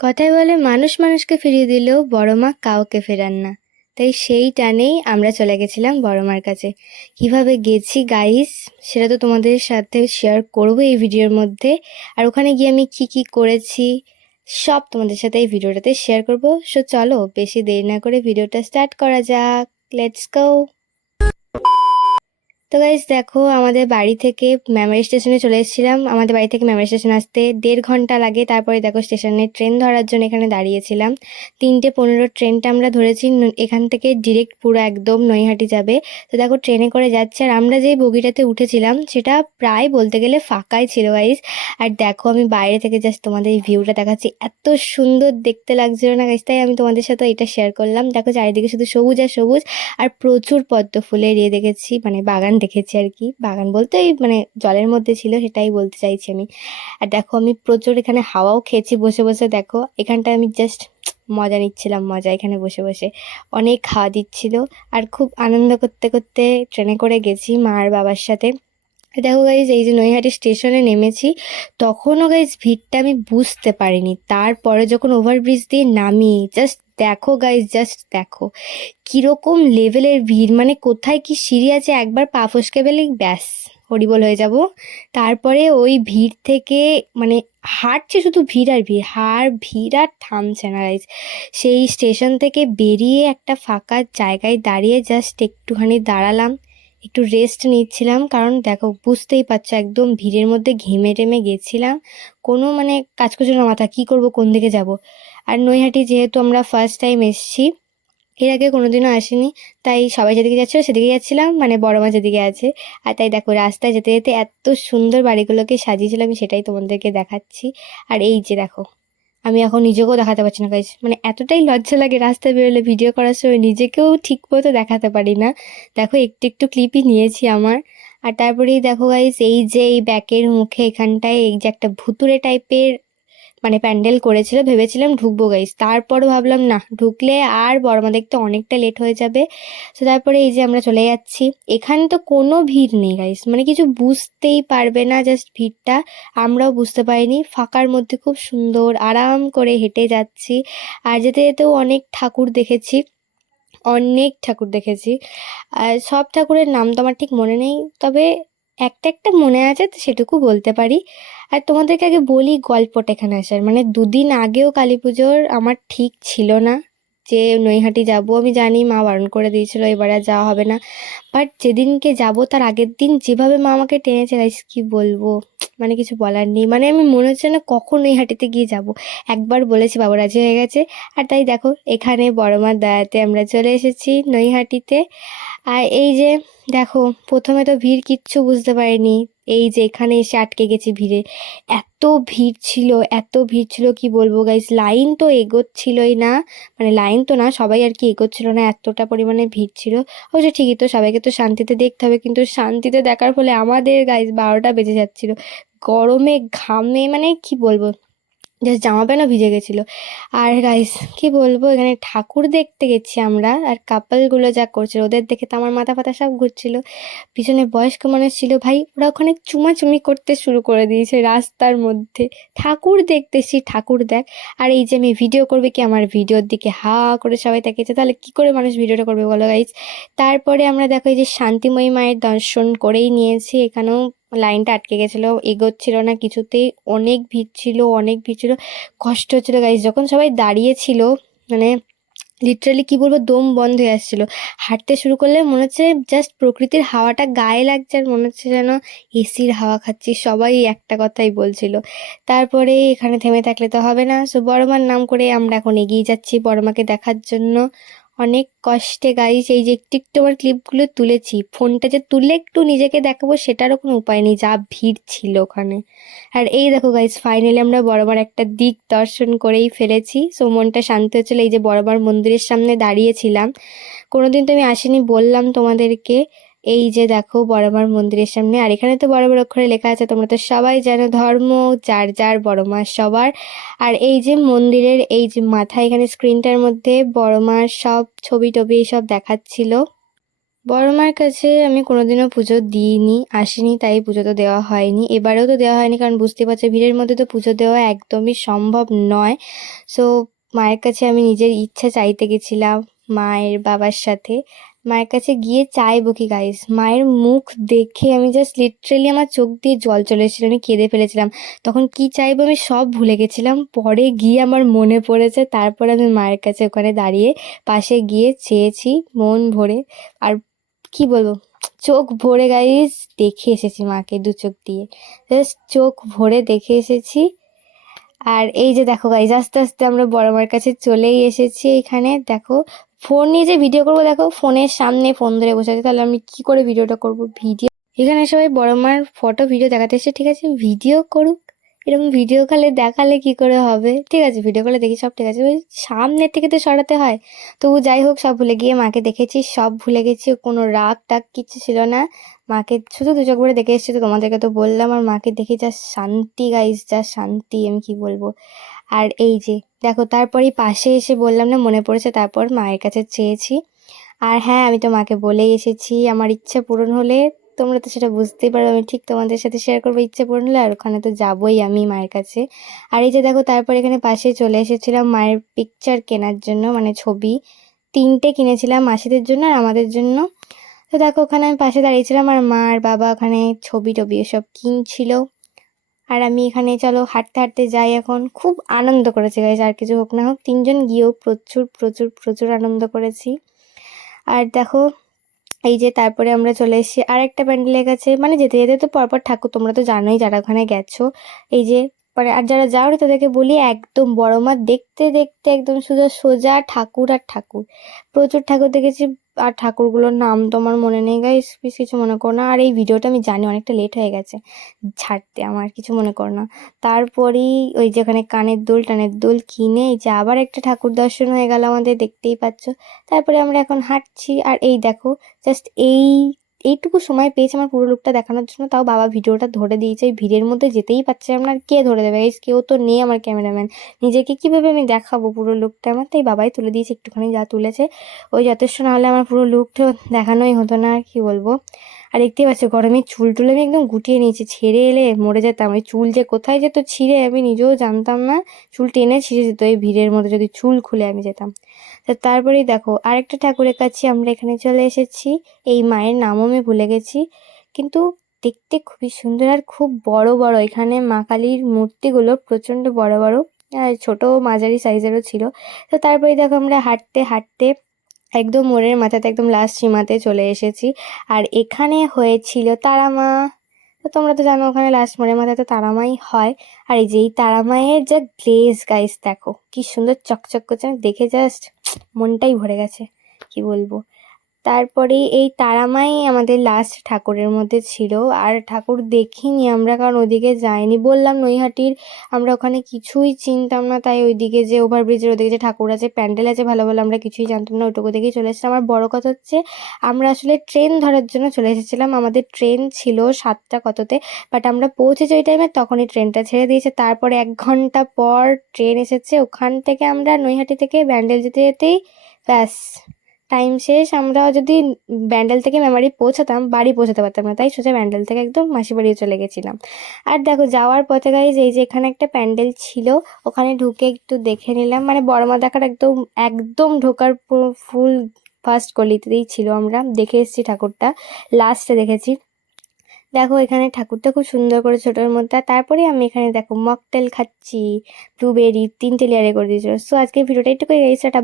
কথায় বলে মানুষ মানুষকে ফিরিয়ে দিলেও বড় মা কাউকে ফেরান না। তাই সেই টানেই আমরা চলে গেছিলাম বড় মার কাছে। কিভাবে গেছি গাইস সেটা তো তোমাদের সাথে শেয়ার করবো এই ভিডিওর মধ্যে। আর ওখানে গিয়ে আমি কি কি করেছি সব তোমাদের সাথে এই ভিডিওটাতে শেয়ার করব। সো চলো বেশি দেরি না করে ভিডিওটা স্টার্ট করা যাক। Let's go. তো গাইস দেখো, আমাদের বাড়ি থেকে মেমারি স্টেশনে চলে এসেছিলাম। আমাদের বাড়ি থেকে মেমারি স্টেশন আসতে 1.5 ঘন্টা লাগে। তারপরে দেখো স্টেশনে ট্রেন ধরার জন্য এখানে দাঁড়িয়েছিলাম। 3:15 ট্রেনটা আমরা ধরেছি। এখান থেকে ডিরেক্ট পুরো একদম নৈহাটি যাবে। তো দেখো ট্রেনে করে যাচ্ছে, আর আমরা যেই বগিটাতে উঠেছিলাম সেটা প্রায় বলতে গেলে ফাঁকাই ছিল গাইস। আর দেখো আমি বাইরে থেকে জাস্ট তোমাদের এই ভিউটা দেখাচ্ছি, এত সুন্দর দেখতে লাগছিল না গাইস, তাই আমি তোমাদের সাথে এটা শেয়ার করলাম। দেখো চারিদিকে শুধু সবুজ আর সবুজ, আর প্রচুর পদ্ম ফুলের দেখেছি, মানে বাগান দেখেছি আর কি। বাগান বলতে এই মানে জলের মধ্যে ছিল, সেটাই বলতে চাইছি আমি। আর দেখো আমি প্রচুর এখানে হাওয়াও খেয়েছি বসে বসে। দেখো এখানটায় আমি জাস্ট মজা নিচ্ছিলাম, মজা এখানে বসে বসে। অনেক খাওয়া দিচ্ছিল, আর খুব আনন্দ করতে করতে ট্রেনে করে গেছি মা আর বাবার সাথে। দেখো গাইজ, এই যে নৈহাটি স্টেশনে নেমেছি, তখনও গাইজ ভিড়টা আমি বুঝতে পারিনি। তারপরে যখন ওভারব্রিজ দিয়ে নামি, জাস্ট দেখো গাইজ, জাস্ট দেখো কিরকম লেভেলের ভিড়। মানে কোথায় কি সিঁড়ি আছে, একবার পা ফসকে পেলেই ব্যাস হরিবোল হয়ে যাব। তারপরে ওই ভিড় থেকে মানে হাঁটছে শুধু ভিড় আর ভিড়, ভিড় আর থামছে না গাইজ। সেই স্টেশন থেকে বেরিয়ে একটা ফাঁকা জায়গায় দাঁড়িয়ে জাস্ট একটুখানি দাঁড়ালাম, একটু রেস্ট নিচ্ছিলাম। কারণ দেখো বুঝতেই পারছো একদম ভিড়ের মধ্যে ঘেমে টেমে গেছিলাম, কোনো মানে কাজ করছিল না মাথা, কী করব কোন দিকে যাব। আর নৈহাটি যেহেতু আমরা ফার্স্ট টাইম এসেছি, এর আগে কোনোদিনও আসিনি, তাই সবাই যেদিকে যাচ্ছিলো সেদিকে যাচ্ছিলাম, মানে বড় মা যেদিকে আছে। আর তাই দেখো রাস্তায় যেতে যেতে এত সুন্দর বাড়িগুলোকে সাজিয়েছিলাম, আমি সেটাই তোমাদেরকে দেখাচ্ছি। আর এই যে দেখো, আমি এখন নিজেকেও দেখাতে পারছি না গাইজ, মানে এতটাই লজ্জা লাগে রাস্তায় বেরোলে ভিডিও করার সময়, নিজেকেও ঠিক মতো দেখাতে পারি না। দেখো একটু একটু ক্লিপই নিয়েছি আমার। আর তারপরেই দেখো গাইজ, এই যে এই ব্যাকের মুখে এখানটায় এই যে একটা ভুতুরে টাইপের মানে প্যান্ডেল করেছিল, ভেবেছিলাম ঢুকবো গাইজ, তারপরও ভাবলাম না, ঢুকলে আর বড়মা দেখতে অনেকটা লেট হয়ে যাবে। তো তারপরে এই যে আমরা চলে যাচ্ছি। এখানে তো কোনো ভিড় নেই গাইজ, মানে কিছু বুঝতেই পারবে না, জাস্ট ভিড়টা আমরাও বুঝতে পারিনি। ফাঁকার মধ্যে খুব সুন্দর আরাম করে হেঁটে যাচ্ছি। আর যেতে যেতেও অনেক ঠাকুর দেখেছি, অনেক ঠাকুর দেখেছি। আর সব ঠাকুরের নাম তো আমার ঠিক মনে নেই, তবে একটা একটা মনে আছে, তো সেটুকু বলতে পারি। আর তোমাদেরকে আগে বলি গল্পটা এখানে আসার, মানে 2 দিন আগেও কালী পুজোর আমার ঠিক ছিল না যে নৈহাটি যাব। আমি জানি মা বারণ করে দিয়েছিল এবার আর যাওয়া হবে না, বাট যেদিনকে যাব তার আগের দিন যেভাবে মা আমাকে টেনেছে গাইস, কি বলবো, মানে কিছু বলার নেই। মানে আমি মনে হচ্ছে না কখন নৈহাটিতে গিয়ে যাব। একবার বলেছি বাবা রাজি হয়ে গেছে। আর তাই দেখো এখানে বড় মার দয়াতে আমরা চলে এসেছি নৈহাটিতে। আর এই যে দেখো, প্রথমে তো ভিড় কিচ্ছু বুঝতে পারিনি, এই যে এখানে এসে আটকে গেছি ভিড়ে। এত ভিড় ছিল, এত ভিড় ছিল কি বলবো গাইস, লাইন তো এগোচ্ছিলই না, মানে লাইন তো না, সবাই আর কি এগোচ্ছিল না, এতটা পরিমাণে ভিড় ছিল। অবশ্য ঠিকই তো, সবাইকে তো শান্তিতে দেখতে হবে, কিন্তু শান্তিতে দেখার ফলে আমাদের গাইস 12টা বেজে যাচ্ছিল, গরমে ঘামে, মানে কি বলবো, জাস্ট জামা প্যান্টও ভিজে গেছিলো। আর গাইস কি বলবো, এখানে ঠাকুর দেখতে গেছি আমরা, আর কাপলগুলো যা করছিল ওদের দেখে তো আমার মাথা ফাতা সব ঘুরছিল। পিছনে বয়স্ক মানুষ ছিল ভাই, ওরা ওখানে চুমাচুমি করতে শুরু করে দিয়েছে রাস্তার মধ্যে। ঠাকুর দেখতেছি, ঠাকুর দেখ। আর এই যে আমি ভিডিও করবে কি, আমার ভিডিওর দিকে হা করে সবাই তাকিয়েছে, তাহলে কি করে মানুষ ভিডিওটা করবে বলো গাইস। তারপরে আমরা দেখো এই যে শান্তিময়ী মায়ের দর্শন করেই নিয়েছি। এখানেও লাইনটা আটকে গেছিলো, এগোচ্ছিল না কিছুতেই, অনেক ভিড় ছিল, অনেক ভিড় ছিল, কষ্ট হচ্ছিল গাইস। যখন সবাই দাঁড়িয়েছিল, মানে লিটারালি কি বলবো, দম বন্ধ হয়ে আসছিল। হাঁটতে শুরু করলে মনে হচ্ছে জাস্ট প্রকৃতির হাওয়াটা গায়ে লাগছে, আর মনে হচ্ছে যেন এসির হাওয়া খাচ্ছি, সবাই একটা কথাই বলছিল। তারপরে এখানে থেমে থাকলে তো হবে না, সো বড়মার নাম করে আমরা এখন এগিয়ে যাচ্ছি বড়মাকে দেখার জন্য। অনেক কষ্টে গাইস, এই যে একটু একটু আমার ক্লিপগুলো তুলেছি, ফোনটা যে তুললে একটু নিজেকে দেখাবো সেটারও কোনো উপায় নেই, যা ভিড় ছিল ওখানে। আর এই দেখো গাইস, ফাইনালি আমরা বরাবর একটা দিক দর্শন করেই ফেলেছি, সো মনটা শান্ত হচ্ছিল। এই যে বরাবর মন্দিরের সামনে দাঁড়িয়েছিলাম, কোনোদিন তো আমি আসিনি বললাম তোমাদেরকে। এই যে দেখো বড়মার মন্দিরের সামনে, আর এখানে তো বড় বড় অক্ষরে লেখা আছে, তোমরা তো সবাই জানো, ধর্ম যার যার, বড় মা সবার। আর এই যে মন্দিরের এই যে মাথা, এখানে স্ক্রিনটার মধ্যে বড় মার সব ছবি টবি সব দেখাচ্ছিল। বড় মার কাছে আমি কোনোদিনও পুজো দিইনি, আসিনি, তাই পুজো তো দেওয়া হয়নি। এবারেও তো দেওয়া হয়নি, কারণ বুঝতে পারছো ভিড়ের মধ্যে তো পুজো দেওয়া একদমই সম্ভব নয়। সো মায়ের কাছে আমি নিজের ইচ্ছা চাইতে গেছিলাম মায়ের বাবার সাথে। মায়ের কাছে গিয়ে চাইবো কি গাইস, মায়ের মুখ দেখে আমি জাস্ট লিটারেলি আমার চোখ দিয়ে জল চলে এসেছিল, আমি কেঁদে ফেলেছিলাম। তখন কি চাইবো আমি সব ভুলে গেছিলাম, পরে গিয়ে আমার মনে পড়েছে, তারপরে আমি মায়ের কাছে ওখানে দাঁড়িয়ে পাশে গিয়ে চেয়েছি মন ভরে। আর কি বলবো, চোখ ভরে গাইস দেখে এসেছি মাকে, দু চোখ দিয়ে জাস্ট চোখ ভরে দেখে এসেছি। আর এই যে দেখো গাইস, আস্তে আস্তে আমরা বড় মার কাছে চলেই এসেছি। এখানে দেখো ফোন নিয়ে যে ভিডিও করবো, দেখো ফোনের সামনে ফোন ধরে বসে আছে, তাহলে আমি কি করে ভিডিওটা করবো? ভিডিও এখানে সবাই বড় মার ফটো ভিডিও দেখাতে এসেছে, ঠিক আছে ভিডিও করুক। এরকম ভিডিও কলে দেখালে কি করে হবে? ঠিক আছে ভিডিও কলে দেখি সব ঠিক আছে, ওই সামনের থেকে তো সরাতে হয়। তবু যাই হোক, সব ভুলে গিয়ে মাকে দেখেছি, সব ভুলে গেছি, কোনো রাগ টাগ কিচ্ছু ছিল না। মাকে শুধু দু চোখ ভরে দেখে এসেছি, তো তোমাদেরকে তো বললাম। আর মাকে দেখে যা শান্তি গাইস, যা শান্তি আমি কি বলবো। আর এই যে দেখো, তারপরেই পাশে এসে বললাম না মনে পড়েছে, তারপর মায়ের কাছে চেয়েছি। আর হ্যাঁ, আমি তো মাকে বলেই এসেছি আমার ইচ্ছা পূরণ হলে, তোমরা তো সেটা বুঝতেই পারো, আমি ঠিক তোমাদের সাথে শেয়ার করবো ইচ্ছা পূরণ হলে, আর ওখানে তো যাবোই আমি মায়ের কাছে। আর এই যে দেখো, তারপর এখানে পাশে চলে এসেছিলাম মায়ের পিকচার কেনার জন্য, মানে ছবি 3টে কিনেছিলাম, মাসিদের জন্য আর আমাদের জন্য। তো দেখো ওখানে আমি পাশে দাঁড়িয়েছিলাম, আর মা আর বাবা ওখানে ছবি টবি এসব কিনছিল। আর আমি এখানে চলো হাঁটতে হাঁটতে যাই এখন। খুব আনন্দ করেছি গাইজ, আর কিছু হোক না হোক, 3জন গিয়েও প্রচুর প্রচুর প্রচুর আনন্দ করেছি। আর দেখো এই যে তারপরে আমরা চলে এসেছি আর একটা প্যান্ডেলের কাছে, মানে যেতে যেতে তো পরপর ঠাকুর, তোমরা তো জানোই যারা ওখানে গেছো। এই যে পরে আর যারা যাওনি তাদেরকে বলি, একদম বড় মা দেখতে দেখতে একদম সোজা সোজা ঠাকুর আর ঠাকুর, প্রচুর ঠাকুর দেখেছি। আর ঠাকুরগুলোর নাম তো আমার মনে নেই গাইস, প্লিজ কিছু মনে করো না। আর এই ভিডিওটা আমি জানি অনেকটা লেট হয়ে গেছে ছাড়তে, আমার কিছু মনে করো না। তারপরেই ওই যেখানে কানের দুল টানের দুল কিনে এই যে আবার একটা ঠাকুর দর্শন হয়ে গেল আমাদের, দেখতেই পাচ্ছ। তারপরে আমরা এখন হাঁটছি, আর এই দেখো জাস্ট এইটুকু সময় পেয়েছে আমার পুরো লুকটা দেখানোর জন্য, তাও বাবা ভিডিওটা ধরে দিয়েছে। এই ভিড়ের মধ্যে যেতেই পারছিলাম না, আর কে ধরে দেবে গাইস, কেউ তো নেই আমার ক্যামেরাম্যান, নিজেকে কিভাবে আমি দেখাবো পুরো লুকটা আমার, তাই বাবাই তুলে দিয়েছে একটুখানি যা তুলেছে, ওই যথেষ্ট। না হলে আমার পুরো লুকটা দেখানোই হতো না, আর কি বলবো। আর দেখতেই পাচ্ছ গরমে চুল টুল আমি একদম গুটিয়ে নিয়েছি, ছেড়ে এলে মরে যেতাম, ওই চুল যে কোথায় যেত ছিঁড়ে আমি নিজেও জানতাম না, চুল টেনে ছিঁড়ে যেত এই ভিড়ের মধ্যে যদি চুল খুলে আমি যেতাম। তো তারপরেই দেখো আরেকটা ঠাকুরের কাছে আমরা এখানে চলে এসেছি। এই মায়ের নামও আমি ভুলে গেছি, কিন্তু দেখতে খুবই সুন্দর আর খুব বড় বড়। এখানে মা কালীর মূর্তিগুলো প্রচণ্ড বড় বড়, আর ছোট মাঝারি সাইজেরও ছিল। তো তারপরে দেখো আমরা হাঁটতে হাঁটতে একদম মোড়ের মাথাতে একদম লাস্ট সীমাতে চলে এসেছি। আর এখানে হয়েছিল তারা মা, তো তোমরা তো জানো ওখানে লাস্ট মোড়ের মাথাতে তারা মাই হয়। আর এই যে এই তারা মায়ের যা গ্লেজ গাইস, দেখো কি সুন্দর চকচক করছে, আমি দেখে জাস্ট মনটাই ভরে গেছে, কি বলবো। তারপরে এই তারামাই আমাদের লাস্ট ঠাকুরের মধ্যে ছিল। আর ঠাকুর দেখিনি আমরা, কারণ ওদিকে যাইনি, বললাম নৈহাটির, আমরা ওখানে কিছুই চিনতাম না, তাই ওইদিকে যে ওভারব্রিজের ওদিকে যে ঠাকুর আছে প্যান্ডেল আছে ভালো ভালো, আমরা কিছুই জানতাম না, ওইটুকু দেখেই চলে এসেছিলাম। আমার বড় কথা হচ্ছে আমরা আসলে ট্রেন ধরার জন্য চলে এসেছিলাম, আমাদের ট্রেন ছিল 7টা কততে, বাট আমরা পৌঁছেছি ওই টাইমে, তখনই ট্রেনটা ছেড়ে দিয়েছে। তারপরে 1 ঘন্টা পর ট্রেন এসেছে, ওখান থেকে আমরা নৈহাটি থেকে ব্যান্ডেল যেতে যেতেই ব্যাস টাইম শেষ। আমরা যদি ব্যান্ডেল থেকে মেমারি পৌঁছাতাম, বাড়ি পৌঁছাতে পারতাম না, তাই সোজা ব্যান্ডেল থেকে একদম মাসি বাড়ি চলে গেছিলাম। আর দেখো যাওয়ার পথে গাইজ এই যে এখানে একটা প্যান্ডেল ছিল, ওখানে ঢুকে একটু দেখে নিলাম, মানে বড়মা দেখার একদম একদম ঢোকার ফুল ফার্স্ট গলিতেই ছিল, আমরা দেখে এসেছি ঠাকুরটা, লাস্টে দেখেছি। দেখো এখানে ঠাকুরটা খুব সুন্দর করে ছোটোর মধ্যে। আর তারপরে আমি এখানে দেখো মকটেল খাচ্ছি, ব্লুবেরি 3টে লেয়ারে করে দিয়েছিল। সো আজকের ভিডিওটা একটু করে গাইজ, টাটা।